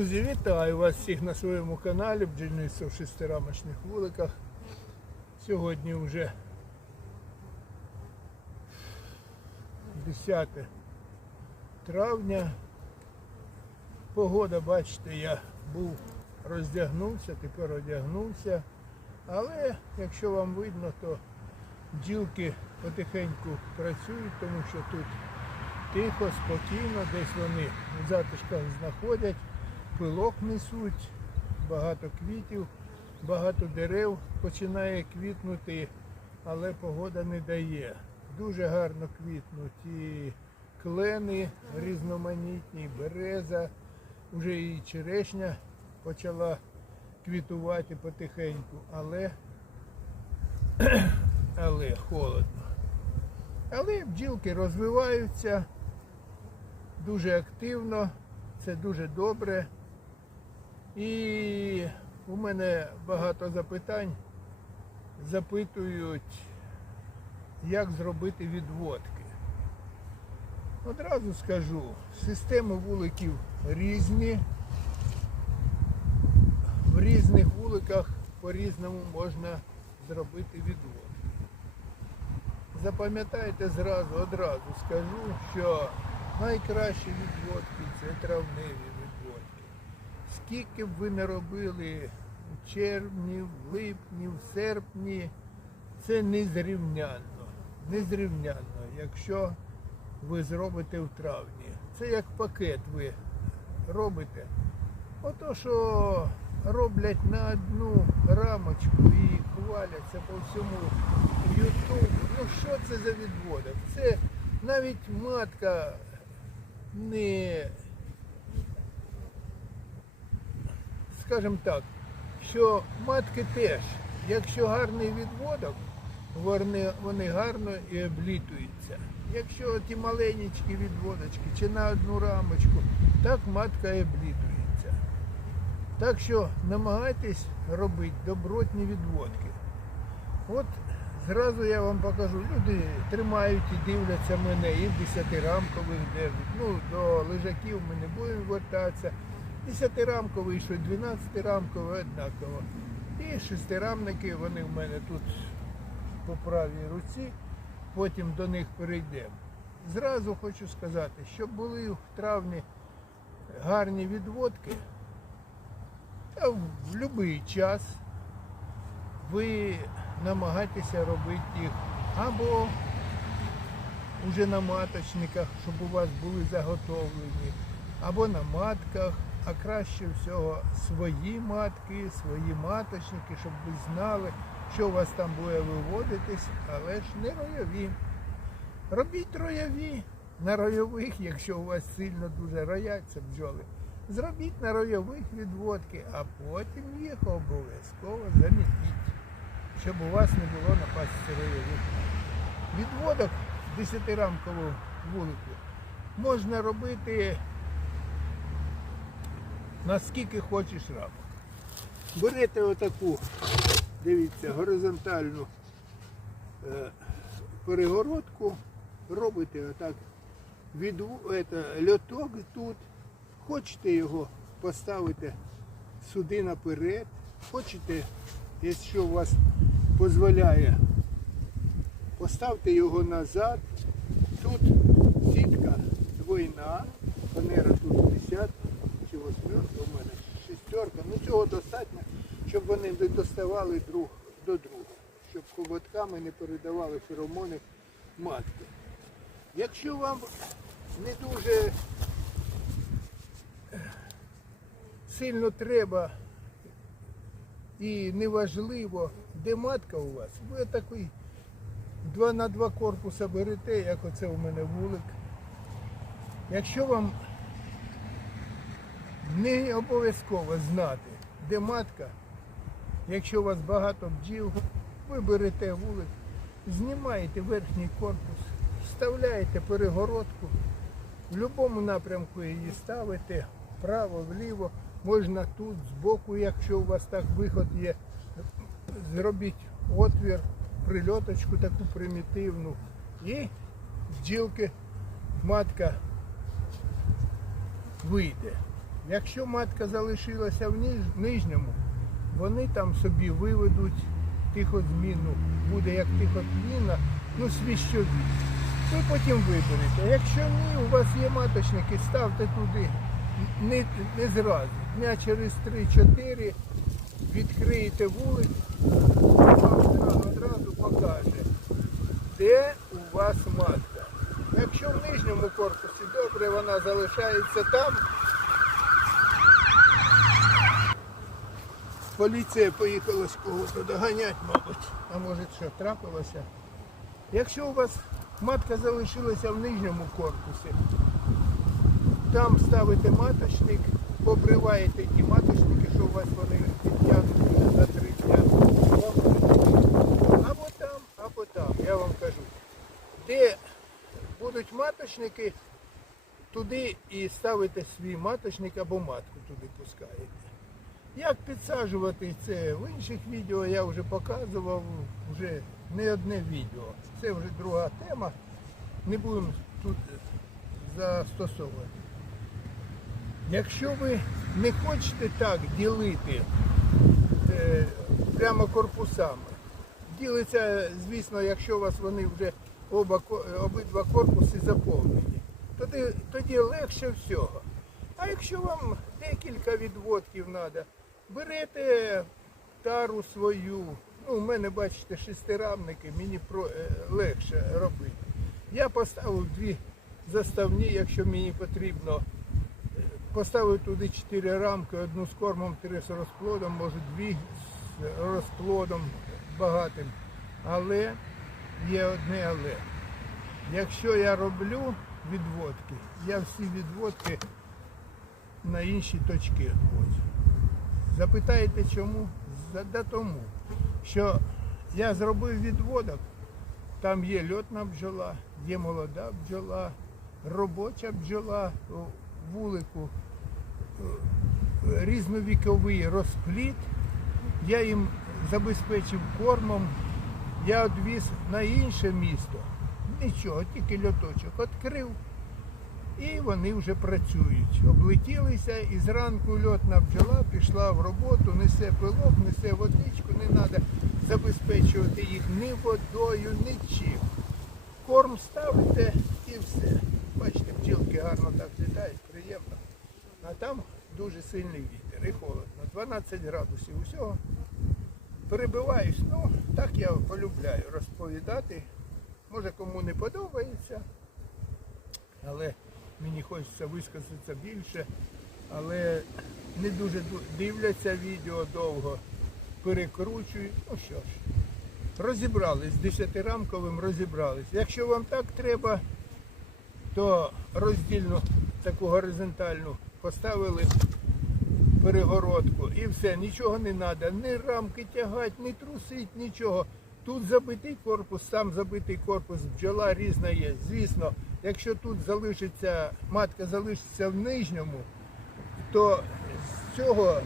Друзі, вітаю вас всіх на своєму каналі Бджільництво в шестирамочних вуликах. Сьогодні вже 10 травня. Погода, бачите, я був роздягнувся, тепер одягнувся. Але якщо вам видно, то бджілки потихеньку працюють, тому що тут тихо, спокійно, десь вони в затишках знаходять, пилок несуть, багато квітів, багато дерев починає квітнути, але погода не дає. Дуже гарно квітнуть і клени різноманітні, береза, вже і черешня почала квітувати потихеньку, але, але холодно. Але бджілки розвиваються дуже активно, це дуже добре. І у мене багато запитань запитують, як зробити відводки. Одразу скажу, системи вуликів різні. В різних вуликах по-різному можна зробити відводки. Запам'ятайте зразу, одразу скажу, що найкращі відводки це травневі. Скільки б ви не робили в червні, в липні, в серпні, це незрівнянно. Незрівнянно, якщо ви зробите в травні. Це як пакет ви робите. Ото що роблять на одну рамочку і хваляться по всьому Ютубу. Ну що це за відводок? Це навіть матка не, скажімо так, що матки теж, якщо гарний відводок, вони, вони гарно і облітуються. Якщо ті маленькі відводочки чи на одну рамочку, так матка і облітується. Так що намагайтесь робити добротні відводки. От зразу я вам покажу. Люди тримають і дивляться мене і в 10-рамкових держать. Ну, до лежаків ми не будемо вертатися. 10-рамковий, що 12-рамковий однаково. І шестирамники, вони в мене тут по правій руці, потім до них перейдемо. Зразу хочу сказати, щоб були в травні гарні відводки, та в будь-який час ви намагайтеся робити їх або вже на маточниках, щоб у вас були заготовлені, або на матках, а краще всього свої матки, свої маточники, щоб ви знали, що у вас там буде виводитись, але ж не ройові. Робіть роєві на ройових, якщо у вас сильно дуже рояться бджоли. Зробіть на ройових відводки, а потім їх обов'язково замітіть, щоб у вас не було на пасіці ройових. Відводок 10-рамкового вулику можна робити наскільки хочеш рамок. Берете отаку, дивіться, горизонтальну е, перегородку, робите отак від льоток тут. Хочете його поставити сюди наперед, хочете, якщо у вас дозволяє, поставте його назад. Тут сітка двойна, фанера тут 50 чи восьмерка, у мене шестерка. Ну цього достатньо, щоб вони не доставали друг до друга, щоб хоботками не передавали феромони матки. Якщо вам не дуже сильно треба і неважливо, де матка у вас, ви такий два на два корпуса берете, як оце у мене вулик. Якщо вам не обов'язково знати, де матка, якщо у вас багато бджіл, ви берете вулик, знімаєте верхній корпус, вставляєте перегородку, в будь-якому напрямку її ставите, вправо, вліво, можна тут, збоку, якщо у вас так виход є, зробіть отвір, прильоточку таку примітивну. І бджілки, матка вийде. Якщо матка залишилася в нижньому, вони там собі виведуть тихозміну, буде як тихотліна, ну свіщові. Ви потім виберете. Якщо ні, у вас є маточники, ставте туди не, не зразу. Дня через 3-4 відкриєте вулик, вам одразу покаже, де у вас матка. Якщо в нижньому корпусі добре, вона залишається там. Поліція поїхала з когось доганять, мабуть. А може що трапилося? Якщо у вас матка залишилася в нижньому корпусі, там ставите маточник, побриваєте ті маточники, що у вас вони підтягнуті за три дня. Або там, або там, я вам кажу. Де будуть маточники, туди і ставите свій маточник або матку туди пускаєте. Як підсаджувати це в інших відео я вже показував, вже не одне відео. Це вже друга тема. Не будемо тут застосовувати. Якщо ви не хочете так ділити е, прямо корпусами, ділиться, звісно, якщо у вас вони вже оба, обидва корпуси заповнені, тоді, тоді легше всього. А якщо вам декілька відводків треба, берете тару свою. Ну, у мене, бачите, шестирамники, мені про, е, легше робити. Я поставив дві заставні, якщо мені потрібно. Е, Поставив туди чотири рамки, одну з кормом, три з розплодом, може дві з розплодом багатим. Але є одне але. Якщо я роблю відводки, я всі відводки на інші точки відводжу. Запитаєте чому? Да тому, що я зробив відводок, там є льотна бджола, є молода бджола, робоча бджола вулику, різновіковий розпліт. Я їм забезпечив кормом, я відвіз на інше місто. Нічого, тільки льоточок відкрив. І вони вже працюють. Облетілися і зранку льотна бджола пішла в роботу, несе пилок, несе водичку, не треба забезпечувати їх ні водою, нічим. Корм ставите і все. Бачите, бджілки гарно так літають, приємно. А там дуже сильний вітер і холодно. 12 градусів усього. Перебиваюсь, ну так я полюбляю розповідати. Може кому не подобається, але мені хочеться висказатися більше, але не дуже дивляться відео довго, перекручують. Ну що ж, розібрались з десятирамковим, розібрались. Якщо вам так треба, то роздільну таку горизонтальну поставили перегородку і все, нічого не треба, ні рамки тягати, ні трусить, нічого. Тут забитий корпус, там забитий корпус, бджола різна є. Звісно, якщо тут залишиться, матка залишиться в нижньому, то з цього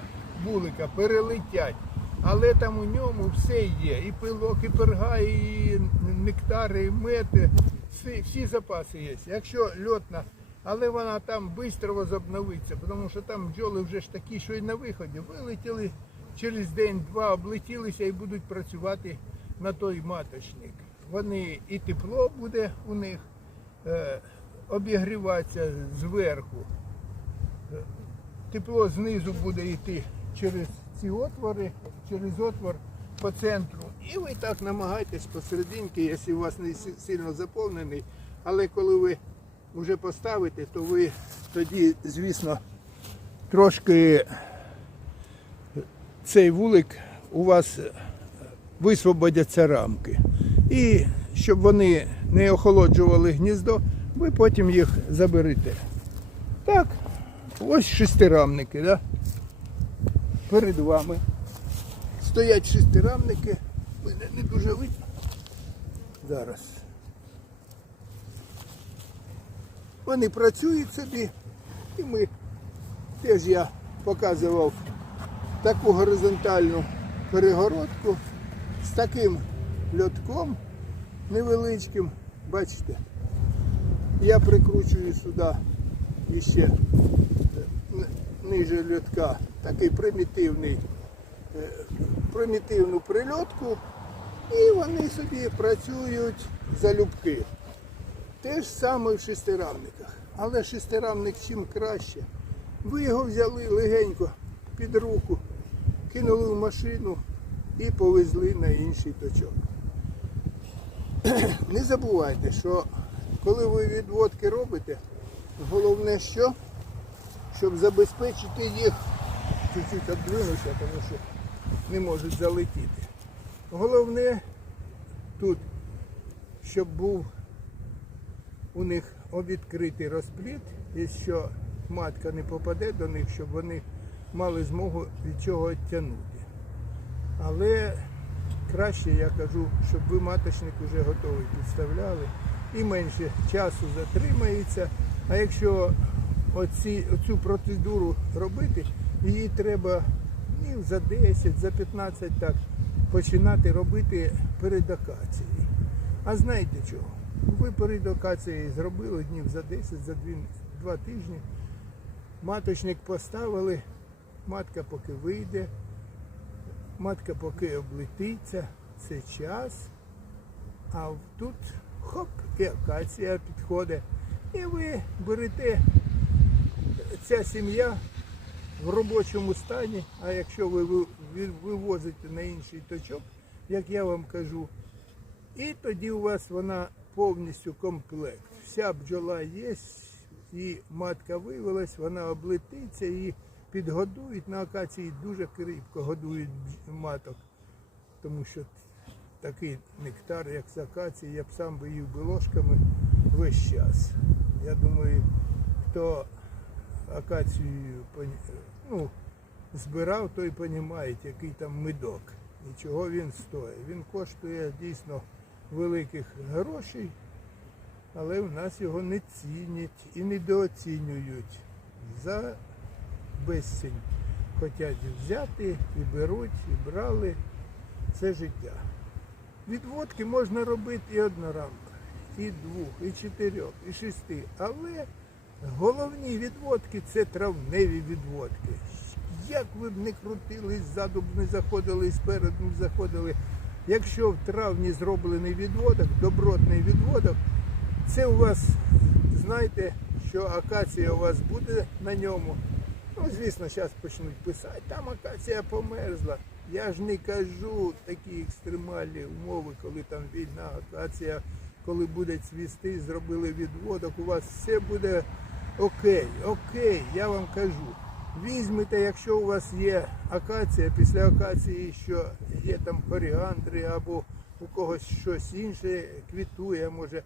вулика перелетять. Але там у ньому все є. І пилок, і перга, і нектари, і мети. Всі, всі запаси є. Якщо льотна, але вона там швидко возобновиться, тому що там бджоли вже ж такі, що і на виході вилетіли через день-два, облетілися і будуть працювати на той маточник. Вони і тепло буде у них, обігріватися зверху. Е, Тепло знизу буде йти через ці отвори, через отвор по центру. І ви так намагайтесь посерединки, якщо у вас не сильно заповнений. Але коли ви вже поставите, то ви тоді, звісно, трошки цей вулик у вас висвободяться рамки. І щоб вони не охолоджували гніздо, ви потім їх заберете. Так, ось шестирамники, да? перед вами. Стоять шестирамники. Мене не дуже видно. Зараз. Вони працюють собі. І ми теж я показував таку горизонтальну перегородку з таким льотком невеличким. Бачите, я прикручую сюди іще ниже льотка такий примітивний, е, примітивну прильотку, і вони собі працюють залюбки. Те ж саме в шестирамниках. Але шестирамник чим краще. Ви його взяли легенько під руку, кинули в машину і повезли на інший точок. Не забувайте, що коли ви відводки робите, головне що? Щоб забезпечити їх, чуть-чуть обдвинуся, тому що не можуть залетіти. Головне тут, щоб був у них обідкритий розпліт, і що матка не попаде до них, щоб вони мали змогу від чого відтягнути. Але краще я кажу, щоб ви маточник вже готовий підставляли і менше часу затримається. А якщо оці, оцю процедуру робити, її треба днів за 10, за 15 так починати робити перед акацією. А знаєте чого? Ви перед акацією зробили днів за 10, за 2, 2 тижні. Маточник поставили, матка поки вийде, матка поки облетиться, це час. А тут хоп, і акація підходить. І ви берете ця сім'я в робочому стані, а якщо ви ви- ви- вивозите на інший точок, як я вам кажу, і тоді у вас вона повністю комплект. Вся бджола є, і матка вивелась, вона облетиться і підгодують. На акації дуже кріпко годують маток, тому що такий нектар, як з акації, я б сам би би ложками весь час. Я думаю, хто акацію ну, збирав, той розуміє, який там медок і чого він стоїть. Він коштує дійсно великих грошей, але в нас його не цінять і недооцінюють за безцінь. Хотять взяти і беруть, і брали. Це життя. Відводки можна робити і однорамка, і двох, і чотирьох, і шести. Але головні відводки це травневі відводки. Як ви б не крутили, ззаду б не заходили, спереду не заходили. Якщо в травні зроблений відводок, добротний відводок, це у вас, знаєте, що акація у вас буде на ньому. Ну, звісно, зараз почнуть писати, там акація померзла. Я ж не кажу такі екстремальні умови, коли там війна, акація, коли буде цвісти, зробили відводок, у вас все буде окей, окей, я вам кажу. Візьмете, якщо у вас є акація, після акації, що є там коріандри або у когось щось інше квітує, може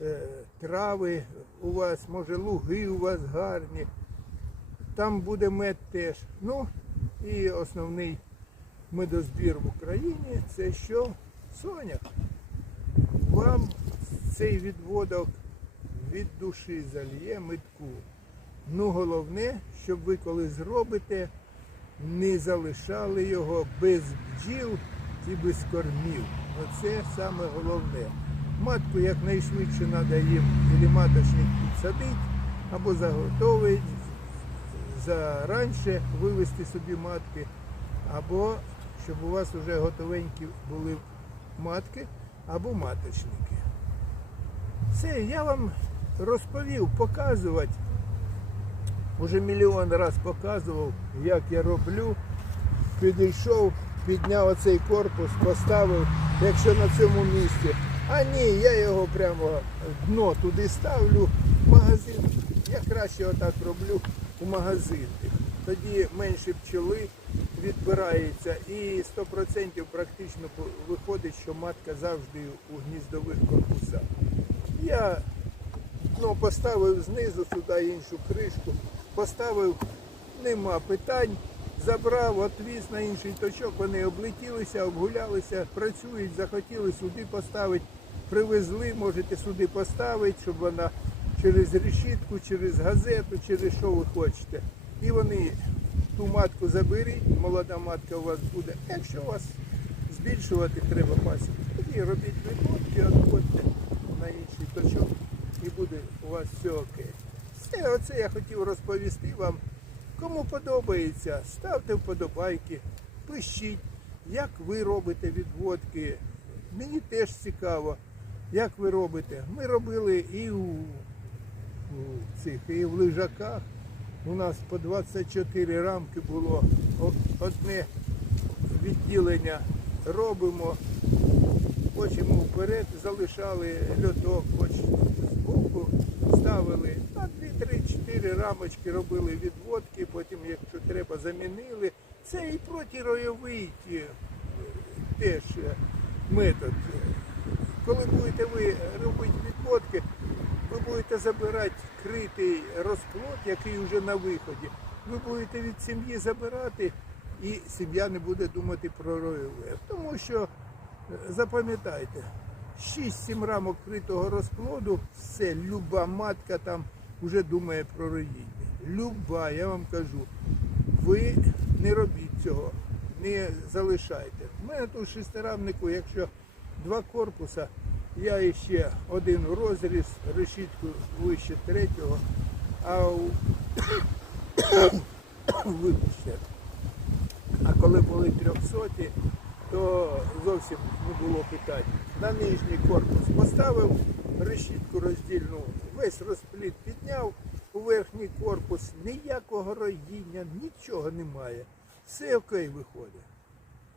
е, трави у вас, може луги у вас гарні там буде мед теж. Ну і основний медозбір в Україні це що? Соняк. Вам цей відводок від душі зальє медку. Ну головне, щоб ви коли зробите, не залишали його без бджіл і без кормів. Оце саме головне. Матку якнайшвидше треба їм або маточник підсадити, або заготовити, заранше вивести собі матки, або щоб у вас вже готовенькі були матки або маточники. Це я вам розповів, показувати. Уже мільйон раз показував, як я роблю. Підійшов, підняв оцей корпус, поставив, якщо на цьому місці. А ні, я його прямо дно туди ставлю, в магазин. Я краще отак роблю у магазин. Тоді менше пчоли відбирається і 100% практично виходить, що матка завжди у гніздових корпусах. Я дно поставив знизу сюди іншу кришку, поставив, нема питань, забрав, отвіз на інший точок, вони облетілися, обгулялися, працюють, захотіли сюди поставити, привезли, можете сюди поставити, щоб вона через решітку, через газету, через що ви хочете. І вони ту матку заберіть, молода матка у вас буде. Якщо у вас збільшувати треба пасіку, тоді робіть відводки, відходьте на інший точок і буде у вас все окей. Все, оце я хотів розповісти вам. Кому подобається, ставте вподобайки, пишіть, як ви робите відводки. Мені теж цікаво, як ви робите. Ми робили і у, цих, і в лежаках. У нас по 24 рамки було одне відділення робимо, хочемо вперед, залишали льоток, хоч збоку ставили на 2-3-4 рамочки робили відводки, потім, якщо треба, замінили. Це і протиройовий е, теж метод. Коли будете ви робити відводки, будете забирати критий розплод, який вже на виході. Ви будете від сім'ї забирати, і сім'я не буде думати про ройове. Тому що е, запам'ятайте, 6-7 рамок критого розплоду, все, люба матка там вже думає про роїння. Люба, я вам кажу, ви не робіть цього, не залишайте. У мене тут шестирамнику, якщо два корпуса, я ще один розріз, решітку вище третього, а у. А коли були трьохсоті, то зовсім не було питань. На нижній корпус поставив решітку роздільну, весь розпліт підняв у верхній корпус, ніякого роїння, нічого немає. Все окей виходить.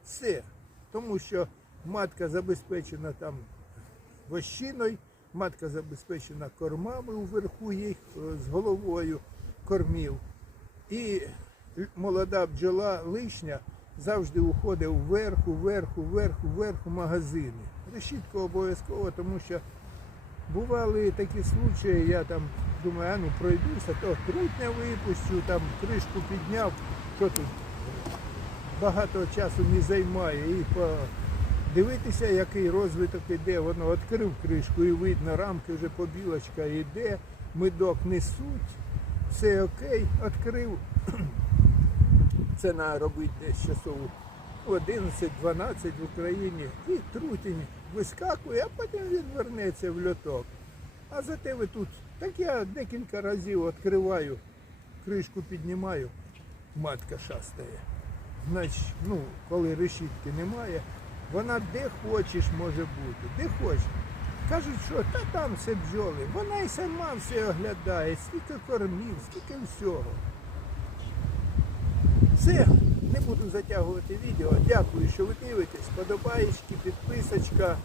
Все. Тому що матка забезпечена там вощиною, матка забезпечена кормами уверху їх е, з головою кормів. І молода бджола лишня завжди уходить вверх, вверх, вверх, вверх у магазини. Решітку обов'язково, тому що бували такі случаї, я там думаю, а ну пройдуся, то трутня випущу, там кришку підняв, що тут багато часу не займає. І по... дивитися, який розвиток іде, воно відкрив кришку і видно, рамки вже побілочка йде, медок несуть, все окей, відкрив. Це треба робити десь часов 11-12 в Україні. І трутень вискакує, а потім він вернеться в льоток. А зате ви тут. Так я декілька разів відкриваю, кришку піднімаю, матка шастає. Значить, ну, коли решітки немає, вона де хочеш може бути, де хочеш. Кажуть, що та там все бджоли. Вона і сама все оглядає, скільки кормів, скільки всього. Все, не буду затягувати відео. Дякую, що ви дивитесь. Подобаєчки, підписочка